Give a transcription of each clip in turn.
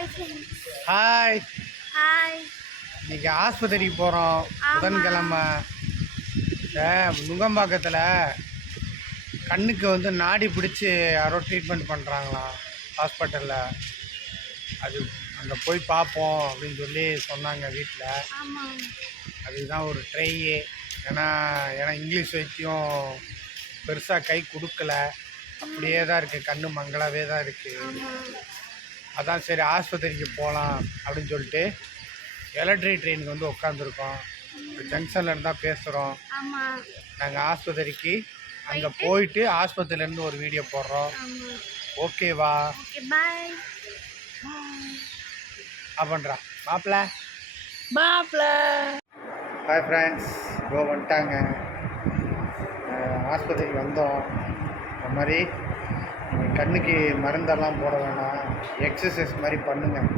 Hi hi இன்னைக்கு ஆஸ்பத்திரிக்கு போகிறோம். புதன்கிழமை. நுங்கம்பாக்கத்தில் கண்ணுக்கு வந்து நாடி பிடிச்சி யாரோ ட்ரீட்மெண்ட் பண்ணுறாங்களாம் ஹாஸ்பிட்டலில் அது அங்கே போய் பார்ப்போம் அப்படின்னு சொல்லி சொன்னாங்க வீட்டில் அதுதான் ஒரு ட்ரையே ஏன்னா ஏன்னா இங்கிலீஷ் வைத்தியம் பெருசாக கை கொடுக்கல. அப்படியே தான் இருக்குது கண்ணு மங்களாவே தான் இருக்குது அதான் சரி ஆஸ்பத்திரிக்கு போகலாம் அப்படின்னு சொல்லிட்டு எலக்ட்ரிக் ட்ரெயினுக்கு வந்து உட்காந்துருக்கோம் ஜங்ஷனில் இருந்தால் பேசுகிறோம் நாங்கள் ஆஸ்பத்திரிக்கு அங்கே போயிட்டு ஆஸ்பத்திரியிலேருந்து ஒரு வீடியோ போடுறோம். ஓகேவா? அப்படின்றா மாப்பிள்ள பாப்ல ஹாய் ஃப்ரெண்ட்ஸ் இதோ வந்துட்டாங்க. ஆஸ்பத்திரிக்கு வந்தோம். இந்த மாதிரி கண்ணுக்கு மருந்தெல்லாம் போட வேணாம். எக்ஸசைஸ் மாதிரி பண்ணுங்கள்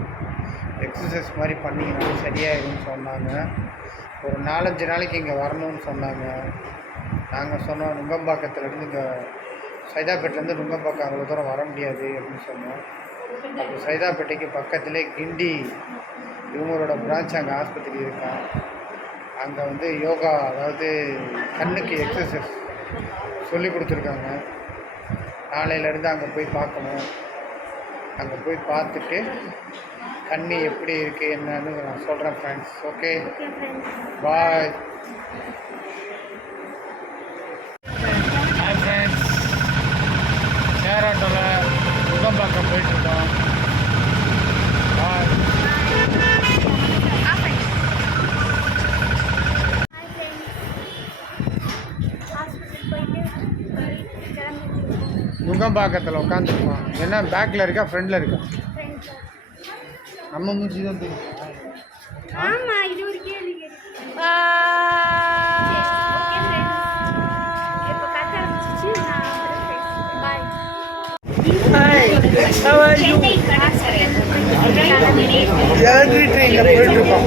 எக்ஸசைஸ் மாதிரி பண்ணிங்கன்னா சரியாயிடும்னு சொன்னாங்க. ஒரு நாலஞ்சு நாளைக்கு இங்கே வரணும்னு சொன்னாங்க. நாங்கள் சொன்னோம் நுங்கம்பாக்கத்துலேருந்து இங்கே சைதாப்பேட்டிலேருந்து நுங்கம்பாக்கம் அவ்வளோ தூரம் வர முடியாது அப்படின்னு சொன்னோம். அப்போ சைதாப்பேட்டைக்கு பக்கத்துலேயே கிண்டி இவங்களோட பிரான்ச் அங்கே ஆஸ்பத்திரி இருக்கான் அங்கே வந்து யோகா அதாவது கண்ணுக்கு எக்ஸசைஸ் சொல்லி கொடுத்துருக்காங்க. நாளையிலேருந்து அங்கே போய் பார்க்கணும். அங்கே போய் பார்த்துட்டு கண்ணு எப்படி இருக்குது என்னன்னு நான் சொல்கிறேன் friends okay bye friends share ஆட்டோவில் உடம்பாக்கம் போயிட்டுருக்கோம் கிளம்பிட்டு நுங்கம்பாக்கத்தில் உட்காந்துருக்கோம் என்ன பேக்கில் இருக்கா ஃப்ரண்டில் இருக்கா? நம்ம மூஞ்சி தான் எலக்ட்ரிக் ட்ரெயினில் போயிட்டுருக்கோம்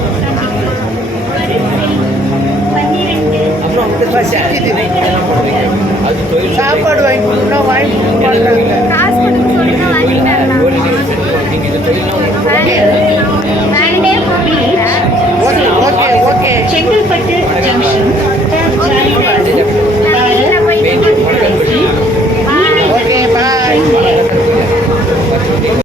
சாப்பாடு வாங்கி கொடுக்கணும்னா வாங்கி கொடுக்க மாட்டாங்க காசு கொடுக்க சொல்லினா வாங்கிட்டாங்க ஓகே ஓகே செங்கல்பட்டு ஜங்ஷன்